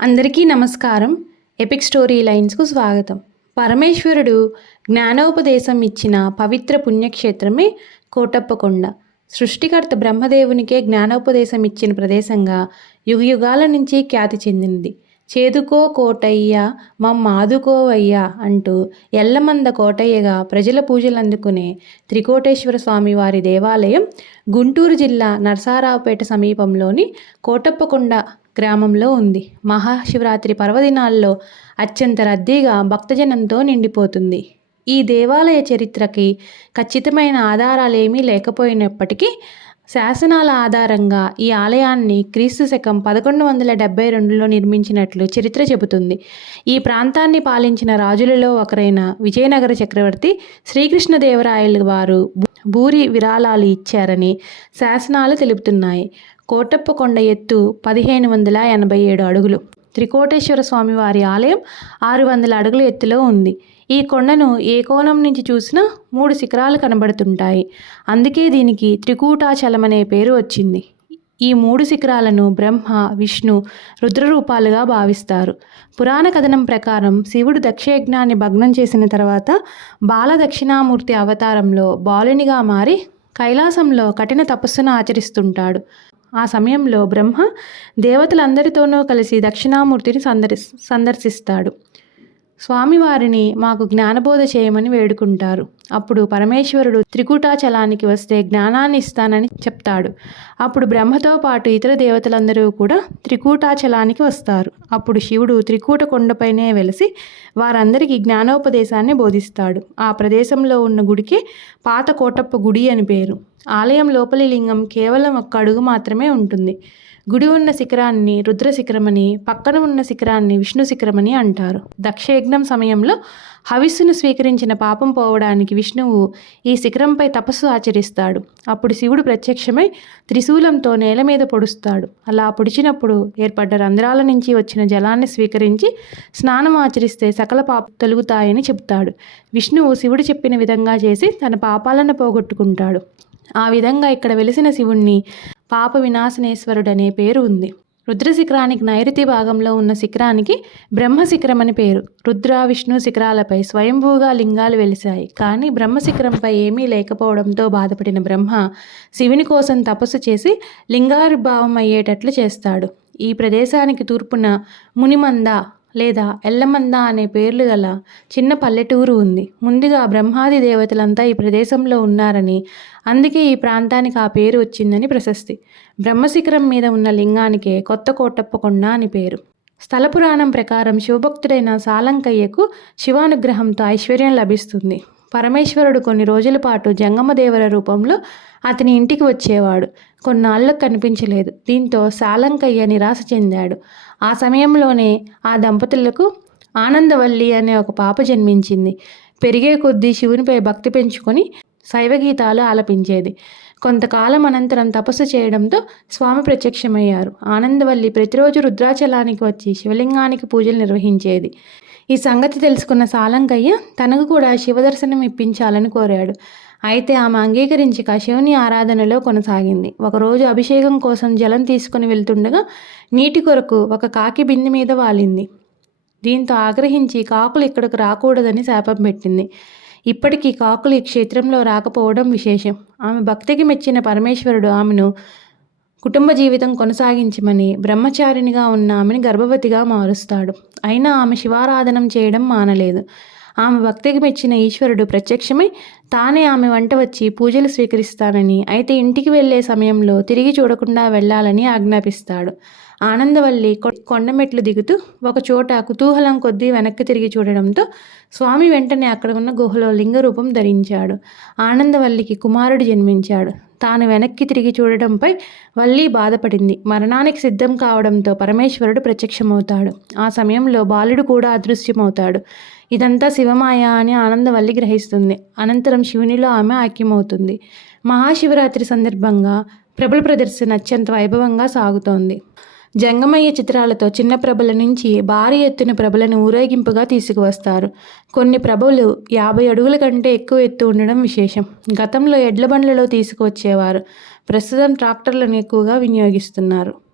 అందరికీ నమస్కారం. Epic story లైన్స్కు స్వాగతం. పరమేశ్వరుడు జ్ఞానోపదేశం ఇచ్చిన పవిత్ర పుణ్యక్షేత్రమే కోటప్పకొండ. సృష్టికర్త బ్రహ్మదేవునికే జ్ఞానోపదేశం ఇచ్చిన ప్రదేశంగా యుగయుగాల నుంచి ఖ్యాతి చెందింది. చేదుకో కోటయ్య మమ్మాదుకోవయ్యా అంటూ ఎల్లమంద కోటయ్యగా ప్రజల పూజలు అందుకునే త్రికోటేశ్వర స్వామి వారి దేవాలయం గుంటూరు జిల్లా నరసారావుపేట సమీపంలోని కోటప్పకొండ గ్రామంలో ఉంది. మహాశివరాత్రి పర్వదినాల్లో అత్యంత రద్దీగా భక్తజనంతో నిండిపోతుంది. ఈ దేవాలయ చరిత్రకి ఖచ్చితమైన ఆధారాలేమీ లేకపోయినప్పటికీ శాసనాల ఆధారంగా ఈ ఆలయాన్ని క్రీస్తు శకం పదకొండు వందల డెబ్బై రెండులో నిర్మించినట్లు చరిత్ర చెబుతుంది. ఈ ప్రాంతాన్ని పాలించిన రాజులలో ఒకరైన విజయనగర చక్రవర్తి శ్రీకృష్ణదేవరాయలు వారు భూరి విరాళాలు ఇచ్చారని శాసనాలు తెలుపుతున్నాయి. కోటప్ప కొండ ఎత్తు పదిహేను వందల ఎనభై ఏడు అడుగులు. త్రికోటేశ్వర స్వామి వారి ఆలయం ఆరు వందల అడుగుల ఎత్తులో ఉంది. ఈ కొండను ఏ కోణం నుంచి చూసినా మూడు శిఖరాలు కనబడుతుంటాయి. అందుకే దీనికి త్రికూటాచలం అనే పేరు వచ్చింది. ఈ మూడు శిఖరాలను బ్రహ్మ విష్ణు రుద్రరూపాలుగా భావిస్తారు. పురాణ కథనం ప్రకారం శివుడు దక్షయజ్ఞాన్ని భగ్నం చేసిన తర్వాత బాల దక్షిణామూర్తి అవతారంలో బాలునిగా మారి కైలాసంలో కఠిన తపస్సును ఆచరిస్తుంటాడు. ఆ సమయంలో బ్రహ్మ దేవతలందరితోనూ కలిసి దక్షిణామూర్తిని సందరి సందర్శిస్తాడు. స్వామివారిని మాకు జ్ఞానబోధ చేయమని వేడుకుంటారు. అప్పుడు పరమేశ్వరుడు త్రికూటాచలానికి వస్తే జ్ఞానాన్ని ఇస్తానని చెప్తాడు. అప్పుడు బ్రహ్మతో పాటు ఇతర దేవతలందరూ కూడా త్రికూటాచలానికి వస్తారు. అప్పుడు శివుడు త్రికూట కొండపైనే వెలిసి వారందరికీ జ్ఞానోపదేశాన్ని బోధిస్తాడు. ఆ ప్రదేశంలో ఉన్న గుడికి పాత కోటప్ప గుడి అని పేరు. ఆలయం లోపలి లింగం కేవలం ఒక్క అడుగు మాత్రమే ఉంటుంది. గుడి ఉన్న శిఖరాన్ని రుద్ర శిఖరమని పక్కన ఉన్న శిఖరాన్ని విష్ణు శిఖరమని అంటారు. దక్షయజ్ఞం సమయంలో హవిస్సును స్వీకరించిన పాపం పోవడానికి విష్ణువు ఈ శిఖరంపై తపస్సు ఆచరిస్తాడు. అప్పుడు శివుడు ప్రత్యక్షమై త్రిశూలంతో నేల మీద పొడుస్తాడు. అలా పొడిచినప్పుడు ఏర్పడ్డ రంధ్రాల నుంచి వచ్చిన జలాన్ని స్వీకరించి స్నానం ఆచరిస్తే సకల పాప తొలుగుతాయని చెప్తాడు. విష్ణువు శివుడు చెప్పిన విధంగా చేసి తన పాపాలను పోగొట్టుకుంటాడు. ఆ విధంగా ఇక్కడ వెలిసిన శివుణ్ణి పాప వినాశనేశ్వరుడనే పేరు ఉంది. రుద్ర శిఖరానికి నైరుతి భాగంలో ఉన్న శిఖరానికి బ్రహ్మశిఖరం అని పేరు. రుద్ర విష్ణు శిఖరాలపై స్వయంభూగా లింగాలు వెలిశాయి. కానీ బ్రహ్మ శిఖరంపై ఏమీ లేకపోవడంతో బాధపడిన బ్రహ్మ శివుని కోసం తపస్సు చేసి లింగారుభావం అయ్యేటట్లు చేస్తాడు. ఈ ప్రదేశానికి తూర్పున మునిమంద లేదా ఎల్లమంద అనే పేర్లు గల చిన్న పల్లెటూరు ఉంది. ముందుగా బ్రహ్మాది దేవతలంతా ఈ ప్రదేశంలో ఉన్నారని అందుకే ఈ ప్రాంతానికి ఆ పేరు వచ్చిందని ప్రశస్తి. బ్రహ్మశిఖరం మీద ఉన్న లింగానికే కొత్త కోటప్పకొండ అని పేరు. స్థల పురాణం ప్రకారం శివభక్తుడైన సాలంకయ్యకు శివానుగ్రహంతో ఐశ్వర్యం లభిస్తుంది. పరమేశ్వరుడు కొన్ని రోజుల పాటు జంగమదేవర రూపంలో అతని ఇంటికి వచ్చేవాడు. కొన్నాళ్ళకు కనిపించలేదు. దీంతో సాలంకయ్య నిరాశ చెందాడు. ఆ సమయంలోనే ఆ దంపతులకు ఆనందవల్లి అనే ఒక పాప జన్మించింది. పెరిగే కొద్దీ శివునిపై భక్తి పెంచుకొని శైవ గీతాలు ఆలపించేది. కొంతకాలం అనంతరం తపస్సు చేయడంతో స్వామి ప్రత్యక్షమయ్యారు. ఆనందవల్లి ప్రతిరోజు రుద్రాచలానికి వచ్చి శివలింగానికి పూజలు నిర్వహించేది. ఈ సంగతి తెలుసుకున్న సాలంకయ్య తనకు కూడా శివదర్శనం ఇప్పించాలని కోరాడు. అయితే ఆమె అంగీకరించక శివుని ఆరాధనలో కొనసాగింది. ఒకరోజు అభిషేకం కోసం జలం తీసుకుని వెళ్తుండగా నీటి కొరకు ఒక కాకి బింది మీద వాలింది. దీంతో ఆగ్రహించి కాకులు ఇక్కడికి రాకూడదని శాపం పెట్టింది. ఇప్పటికీ కాకులు ఈ క్షేత్రంలో రాకపోవడం విశేషం. ఆమె భక్తికి మెచ్చిన పరమేశ్వరుడు ఆమెను కుటుంబ జీవితం కొనసాగించమని బ్రహ్మచారినిగా ఉన్న ఆమెను గర్భవతిగా మారుస్తాడు. అయినా ఆమె శివారాధనం చేయడం మానలేదు. ఆమె భక్తికి మెచ్చిన ఈశ్వరుడు ప్రత్యక్షమై తానే ఆమె వంట వచ్చి పూజలు స్వీకరిస్తానని అయితే ఇంటికి వెళ్ళే సమయంలో తిరిగి చూడకుండా వెళ్ళాలని ఆజ్ఞాపిస్తాడు. ఆనందవల్లి కొండమెట్లు దిగుతూ ఒక చోట కుతూహలం కొద్దీ వెనక్కి తిరిగి చూడడంతో స్వామి వెంటనే అక్కడ ఉన్న గుహలో లింగరూపం ధరించాడు. ఆనందవల్లికి కుమారుడు జన్మించాడు. తాను వెనక్కి తిరిగి చూడడంపై వల్లి బాధపడింది. మరణానికి సిద్ధం కావడంతో పరమేశ్వరుడు ప్రత్యక్షమవుతాడు. ఆ సమయంలో బాలుడు కూడా అదృశ్యమవుతాడు. ఇదంతా శివమాయ అని ఆనందవల్లి గ్రహిస్తుంది. అనంతరం శివునిలో ఆమె ఐక్యమవుతుంది. మహాశివరాత్రి సందర్భంగా ప్రబల ప్రదర్శన అత్యంత వైభవంగా సాగుతోంది. జంగమయ్య చిత్రాలతో చిన్న ప్రభల నుంచి భారీ ఎత్తున ప్రభలను ఊరేగింపుగా తీసుకువస్తారు. కొన్ని ప్రభలు యాభై అడుగుల కంటే ఎక్కువ ఎత్తు ఉండడం విశేషం. గతంలో ఎడ్ల బండ్లలో తీసుకువచ్చేవారు. ప్రస్తుతం ట్రాక్టర్లను ఎక్కువగా వినియోగిస్తున్నారు.